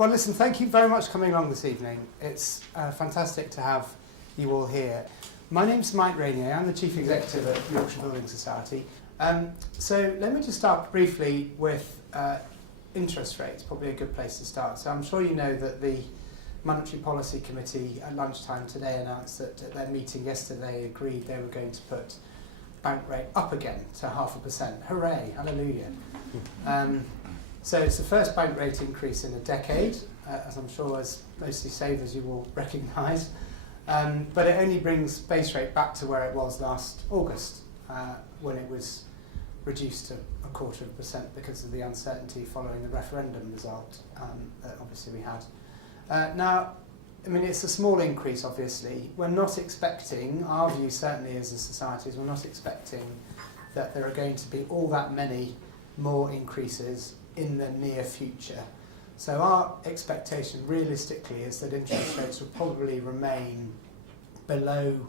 Well, listen, thank you very much for coming along this evening. It's fantastic to have you all here. My name's Mike Rainier. I'm the Chief Executive at Yorkshire Building Society. So let me just start briefly with interest rates, probably a good place to start. So I'm sure you know that the Monetary Policy Committee at lunchtime today announced that at their meeting yesterday agreed they were going to put bank rate up again to 0.5%. Hooray, hallelujah. So it's the first bank rate increase in a decade, as I'm sure as mostly savers you will recognise. But it only brings base rate back to where it was last August, when it was reduced to 0.25% because of the uncertainty following the referendum result that obviously we had. Now, I mean, it's a small increase, obviously. We're not expecting, our view certainly as a society is we're not expecting that there are going to be all that many more increases in the near future. So our expectation realistically is that interest rates will probably remain below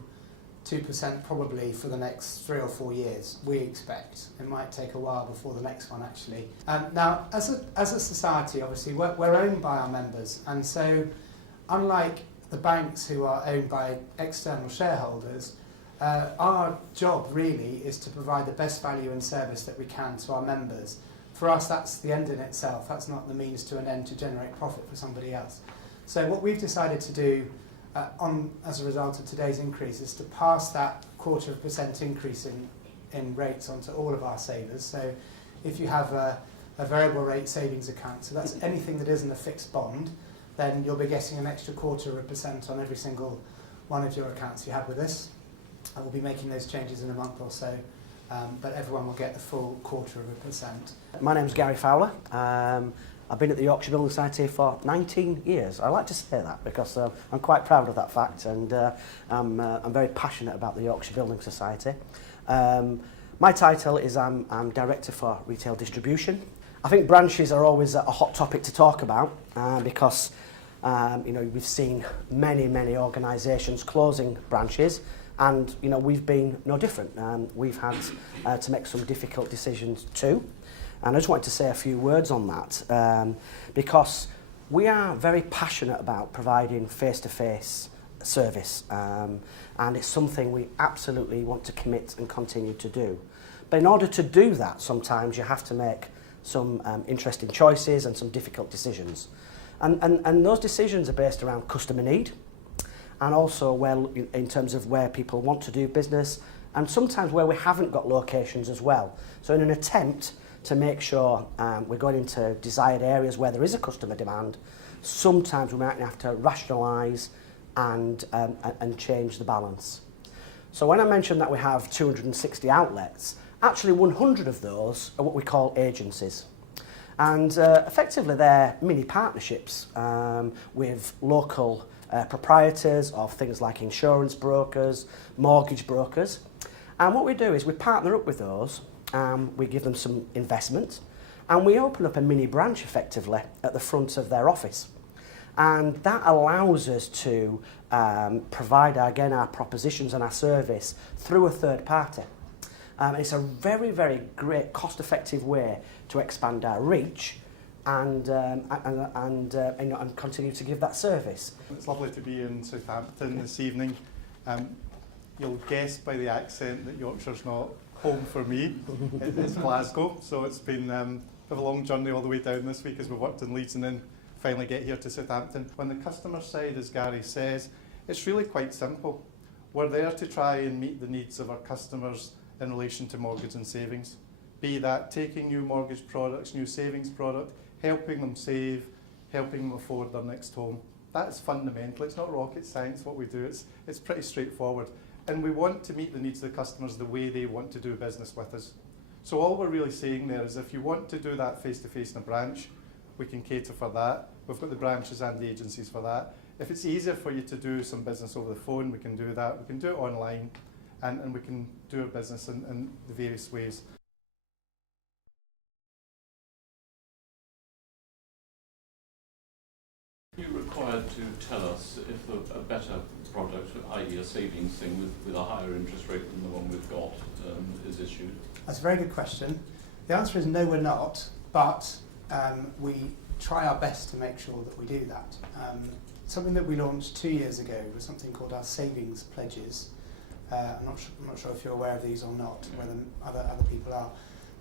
2% probably for the next 3 or 4 years, we expect. It might take a while before the next one actually. Now, as a society, obviously, we're owned by our members, and so unlike the banks who are owned by external shareholders, our job really is to provide the best value and service that we can to our members. For us, that's the end in itself. That's not the means to an end to generate profit for somebody else. So what we've decided to do as a result of today's increase is to pass that 0.25% increase in rates onto all of our savers. So if you have a variable rate savings account, so that's anything that isn't a fixed bond, then you'll be getting an extra 0.25% on every single one of your accounts you have with us. And we'll be making those changes in a month or so. But everyone will get the full 0.25%. My name's Gary Fowler. I've been at the Yorkshire Building Society for 19 years. I like to say that because I'm quite proud of that fact, and I'm very passionate about the Yorkshire Building Society. My title is I'm Director for Retail Distribution. I think branches are always a hot topic to talk about because we've seen many organisations closing branches. And we've been no different. We've had to make some difficult decisions too. And I just wanted to say a few words on that because we are very passionate about providing face-to-face service, and it's something we absolutely want to commit and continue to do. But in order to do that, sometimes you have to make some interesting choices and some difficult decisions. And those decisions are based around customer need, and also in terms of where people want to do business, and sometimes where we haven't got locations as well. So in an attempt to make sure we're going into desired areas where there is a customer demand, sometimes we might have to rationalise and change the balance. So when I mentioned that we have 260 outlets, actually 100 of those are what we call agencies. And effectively they're mini partnerships with local proprietors of things like insurance brokers, mortgage brokers. And what we do is we partner up with those, we give them some investment, and we open up a mini branch effectively at the front of their office. And that allows us to provide, again, our propositions and our service through a third party. It's a very great cost-effective way to expand our reach and continue to give that service. It's lovely to be in Southampton this evening. You'll guess by the accent that Yorkshire's not home for me. It's Glasgow, so it's been a long journey all the way down this week as we've worked in Leeds and then finally get here to Southampton. On the customer side, as Gary says, it's really quite simple. We're there to try and meet the needs of our customers in relation to mortgage and savings. Be that taking new mortgage products, new savings product, helping them save, helping them afford their next home. That's fundamental. It's not rocket science what we do. It's pretty straightforward. And we want to meet the needs of the customers the way they want to do business with us. So all we're really saying there is if you want to do that face-to-face in a branch, we can cater for that. We've got the branches and the agencies for that. If it's easier for you to do some business over the phone, we can do that. We can do it online, and we can do our business in the various ways. Are you required to tell us if a better product, i.e. a savings thing with a higher interest rate than the one we've got, is issued? That's a very good question. The answer is no, we're not, but we try our best to make sure that we do that. Something that we launched 2 years ago was something called our savings pledges. I'm not sure if you're aware of these or not, whether other people are.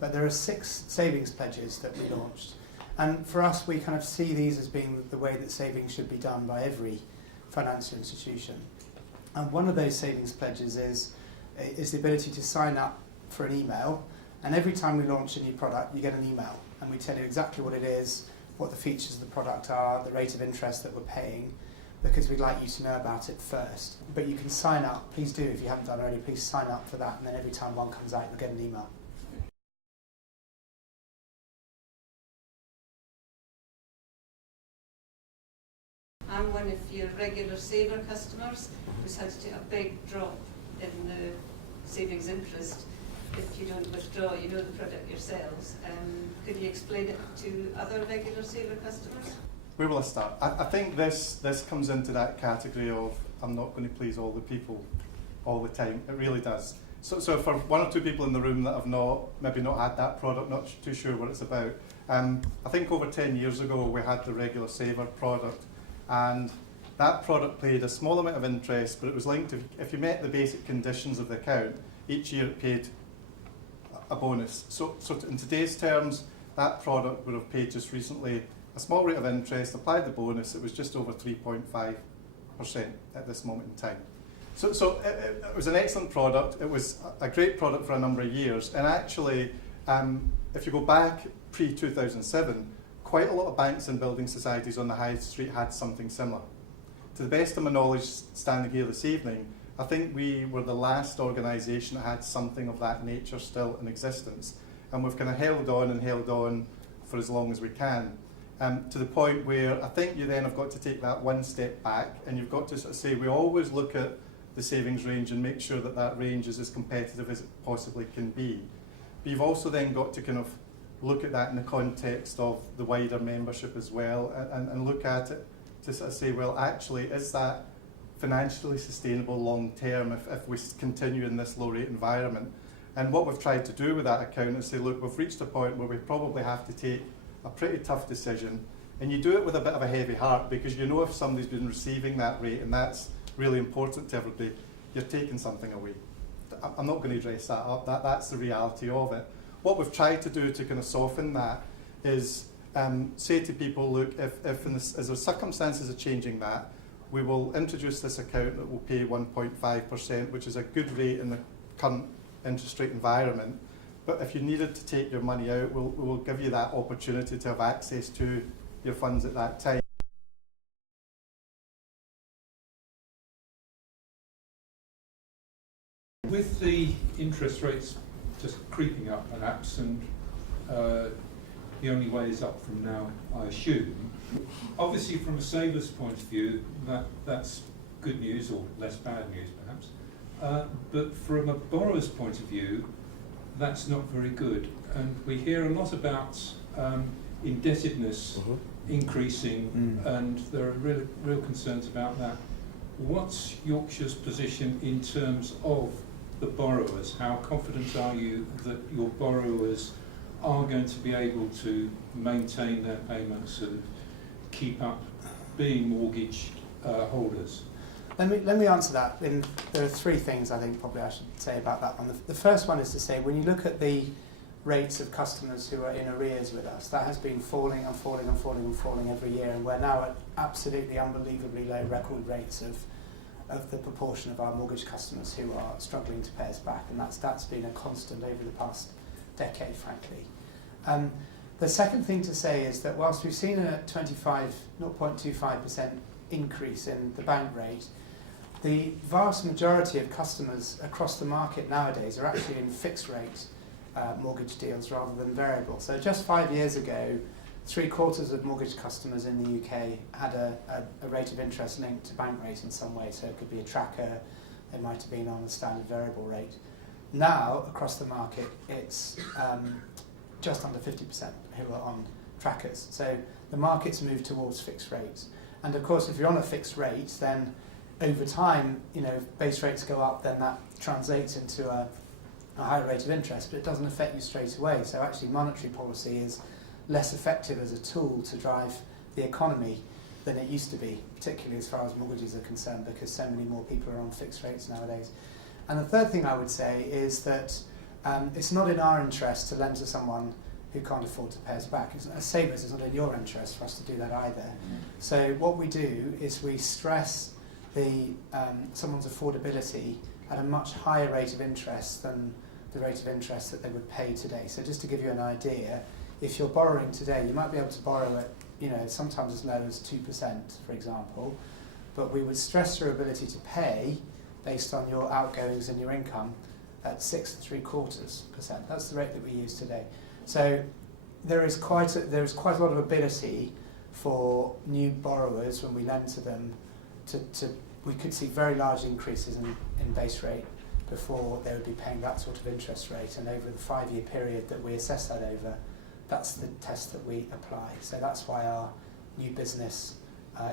But there are 6 savings pledges that we launched. And for us, we kind of see these as being the way that savings should be done by every financial institution. And one of those savings pledges is the ability to sign up for an email. And every time we launch a new product, you get an email. And we tell you exactly what it is, what the features of the product are, the rate of interest that we're paying, because we'd like you to know about it first. But you can sign up, please do, if you haven't done already, please sign up for that, and then every time one comes out, you'll get an email. I'm one of your regular saver customers who's had to take a big drop in the savings interest. If you don't withdraw, you know the product yourselves. Could you explain it to other regular saver customers? Where will I start? I think this comes into that category of I'm not going to please all the people all the time. It really does. So for 1 or 2 people in the room that have maybe not had that product, not too sure what it's about, I think over 10 years ago we had the regular saver product, and that product paid a small amount of interest, but it was linked to, if you met the basic conditions of the account, each year it paid a bonus. So in today's terms, that product would have paid just recently a small rate of interest, applied the bonus, it was just over 3.5% at this moment in time. So it was an excellent product, it was a great product for a number of years, and actually, if you go back pre-2007, quite a lot of banks and building societies on the high street had something similar. To the best of my knowledge, standing here this evening, I think we were the last organisation that had something of that nature still in existence. And we've kind of held on for as long as we can. To the point where I think you then have got to take that one step back, and you've got to sort of say, we always look at the savings range and make sure that that range is as competitive as it possibly can be. But you've also then got to kind of look at that in the context of the wider membership as well, and look at it to sort of say, well, actually, is that financially sustainable long term if we continue in this low rate environment? And what we've tried to do with that account is say, look, we've reached a point where we probably have to take a pretty tough decision, and you do it with a bit of a heavy heart, because you know if somebody's been receiving that rate, and that's really important to everybody, you're taking something away. I'm not going to dress that up, that's the reality of it. What we've tried to do to kind of soften that is say to people, look, if as the circumstances are changing that, we will introduce this account that will pay 1.5%, which is a good rate in the current interest rate environment. But if you needed to take your money out, we will give you that opportunity to have access to your funds at that time. With the interest rates just creeping up and absent, the only way is up from now, I assume. Obviously, from a saver's point of view, that's good news, or less bad news perhaps. But from a borrower's point of view, that's not very good. And we hear a lot about indebtedness increasing, and there are real concerns about that. What's Yorkshire's position in terms of the borrowers? How confident are you that your borrowers are going to be able to maintain their payments and keep up being mortgage holders? Let me answer that. There are 3 things I think probably I should say about that one. The first one is to say, when you look at the rates of customers who are in arrears with us, that has been falling and falling and falling and falling every year, and we're now at absolutely unbelievably low record rates of the proportion of our mortgage customers who are struggling to pay us back, and that's been a constant over the past decade, frankly. The second thing to say is that whilst we've seen a 0.25% increase in the bank rate, the vast majority of customers across the market nowadays are actually in fixed rate mortgage deals rather than variable. So just 5 years ago, 3/4 of mortgage customers in the UK had a rate of interest linked to bank rate in some way. So it could be a tracker, they might have been on a standard variable rate. Now, across the market, it's just under 50% who are on trackers. So the market's moved towards fixed rates. And of course, if you're on a fixed rate, then over time, if base rates go up, then that translates into a higher rate of interest, but it doesn't affect you straight away. So actually, monetary policy is less effective as a tool to drive the economy than it used to be, particularly as far as mortgages are concerned, because so many more people are on fixed rates nowadays. And the third thing I would say is that it's not in our interest to lend to someone who can't afford to pay us back. As savers, it's not in your interest for us to do that either. So what we do is we stress someone's affordability at a much higher rate of interest than the rate of interest that they would pay today. So just to give you an idea, if you're borrowing today, you might be able to borrow at, sometimes as low as 2%, for example, but we would stress your ability to pay based on your outgoings and your income at 6.75%. That's the rate that we use today. So there is quite a lot of ability for new borrowers when we lend to them we could see very large increases in base rate before they would be paying that sort of interest rate, and over the 5-year period that we assess that over, that's the test that we apply. So that's why our new business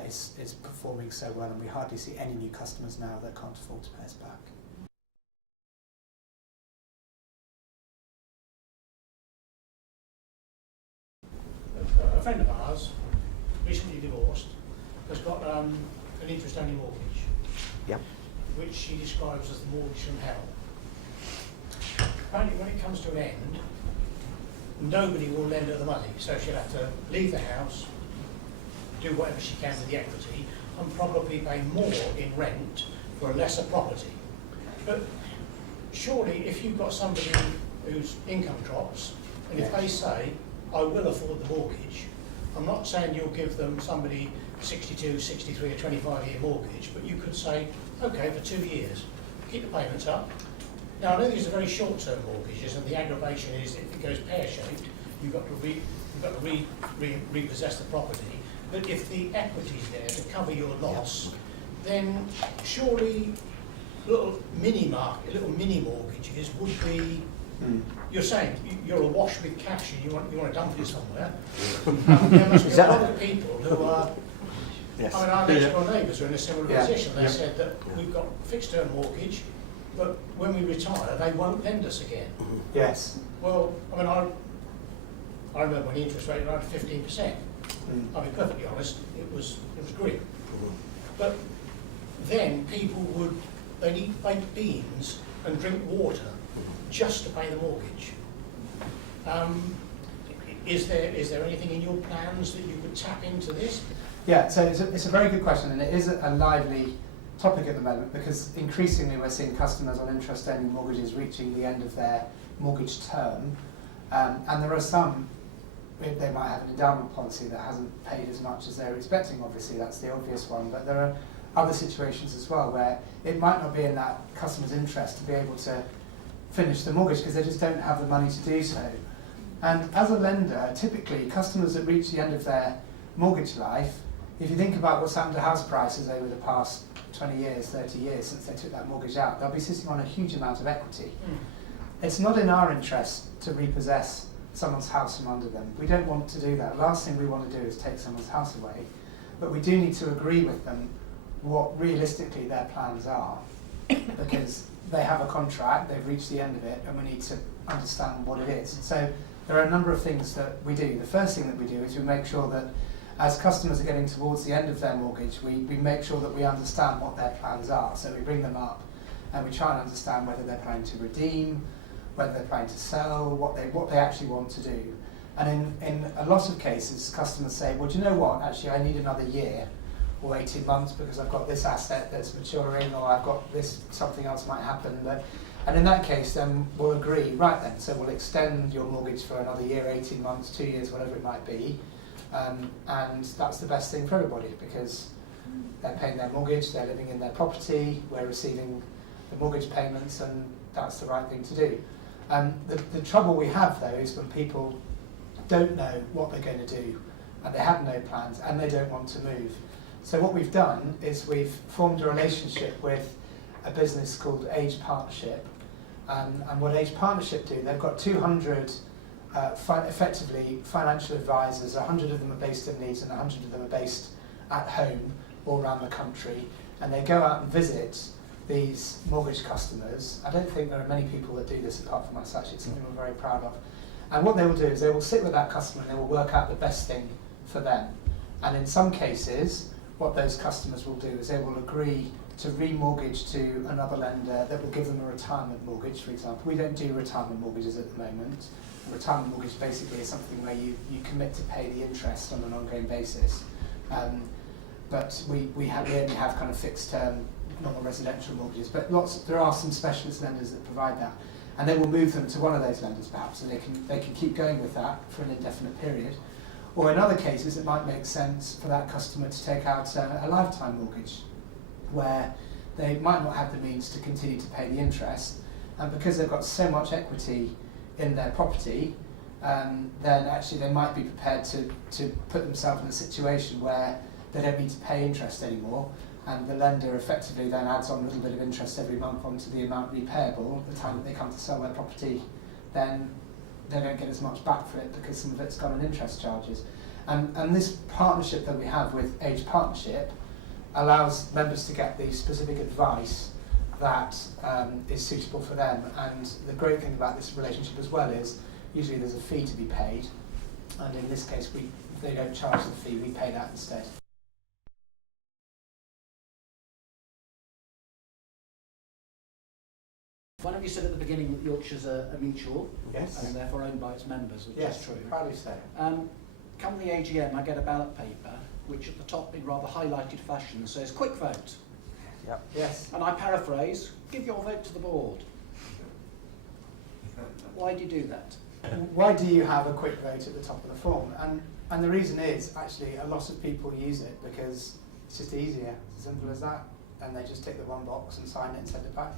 is performing so well, and we hardly see any new customers now that can't afford to pay us back. A friend of ours, recently divorced, has got an interest-only mortgage, Yep. which she describes as the mortgage from hell. Apparently, when it comes to an end, nobody will lend her the money, so she'll have to leave the house, do whatever she can with the equity, and probably pay more in rent for a lesser property. But surely, if you've got somebody whose income drops, and if they say, I will afford the mortgage, I'm not saying you'll give them somebody 62, 63, a 25-year mortgage, but you could say, okay, for 2 years, keep the payments up. Now, I know these are very short-term mortgages, and the aggravation is if it goes pear-shaped, you've got to repossess the property. But if the equity's there to cover your loss, then surely little mini mortgages would be. You're saying you're awash with cash and you want to dump it somewhere. There must be a lot of people who are. Yes. I mean, our next door neighbours are in a similar position. They said that we've got fixed-term mortgage, but when we retire, they won't lend us again. Yes. Well, I mean, I remember when the interest rate was around 15%. I'll be perfectly honest, it was grim. But then people they'd eat baked beans and drink water just to pay the mortgage. Is there anything in your plans that you could tap into this? Yeah, so it's a very good question, and it is a lively topic at the moment, because increasingly we're seeing customers on interest-only mortgages reaching the end of their mortgage term, and there are some, they might have an endowment policy that hasn't paid as much as they're expecting, obviously, that's the obvious one, but there are other situations as well where it might not be in that customer's interest to be able to finish the mortgage because they just don't have the money to do so. And as a lender, typically customers that reach the end of their mortgage life, if you think about what's happened to house prices over the past 20 years, 30 years since they took that mortgage out, they'll be sitting on a huge amount of equity. It's not in our interest to repossess someone's house from under them. We don't want to do that. Last thing we want to do is take someone's house away, but we do need to agree with them what realistically their plans are, because they have a contract, they've reached the end of it, and we need to understand what it is. So there are a number of things that we do. The first thing that we do is we make sure that as customers are getting towards the end of their mortgage, we make sure that we understand what their plans are. So we bring them up and we try and understand whether they're planning to redeem, whether they're planning to sell, what they actually want to do. And in a lot of cases, customers say, well, do you know what, actually I need another year or 18 months because I've got this asset that's maturing, or I've got this, something else might happen. And in that case, then we'll agree, right then, so we'll extend your mortgage for another year, 18 months, 2 years, whatever it might be. And that's the best thing for everybody, because they're paying their mortgage, they're living in their property, we're receiving the mortgage payments, and that's the right thing to do. The trouble we have, though, is when people don't know what they're going to do, and they have no plans, and they don't want to move. So what we've done is we've formed a relationship with a business called Age Partnership, and what Age Partnership do, they've got 200 effectively financial advisors. 100 of them are based in Leeds and 100 of them are based at home all around the country, and they go out and visit these mortgage customers. I don't think there are many people that do this apart from us, actually. It's something we're very proud of. And what they will do is they will sit with that customer and they will work out the best thing for them. And in some cases, what those customers will do is they will agree to remortgage to another lender that will give them a retirement mortgage, for example. We don't do retirement mortgages at the moment. A retirement mortgage basically is something where you commit to pay the interest on an ongoing basis. But we only have kind of fixed term, normal residential mortgages. But there are some specialist lenders that provide that. And they will move them to one of those lenders perhaps, and they can keep going with that for an indefinite period. Or in other cases, it might make sense for that customer to take out a lifetime mortgage, where they might not have the means to continue to pay the interest, and because they've got so much equity in their property, then actually they might be prepared to put themselves in a situation where they don't need to pay interest anymore, and the lender effectively then adds on a little bit of interest every month onto the amount repayable. At the time that they come to sell their property, then they don't get as much back for it because some of it's gone on interest charges. And this partnership that we have with Age Partnership allows members to get the specific advice that is suitable for them. And the great thing about this relationship as well is usually there's a fee to be paid, and in this case they don't charge the fee, we pay that instead. One of you said at the beginning that Yorkshire's a mutual, Yes. and therefore owned by its members, which Yes, is true. proudly so. Come the AGM, I get a ballot paper, which at the top in rather highlighted fashion says, quick vote. Yep. Yes. And I paraphrase, give your vote to the board. Why do you do that? Why do you have a quick vote at the top of the form? And the reason is, actually, a lot of people use it because it's just easier. It's as simple as that. And they just tick the one box and sign it and send it back.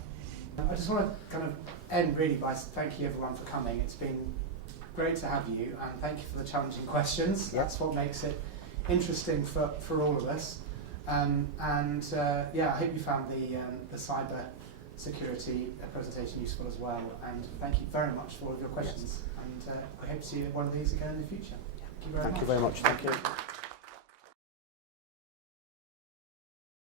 I just want to kind of end really by thanking everyone for coming. It's been great to have you, and thank you for the challenging questions. Yep. That's what makes it interesting for all of us. Yeah, I hope you found the cyber security presentation useful as well. And thank you very much for all of your questions. And I hope to see you at one of these again in the future. Thank you very much. Thank you very much. Thank you.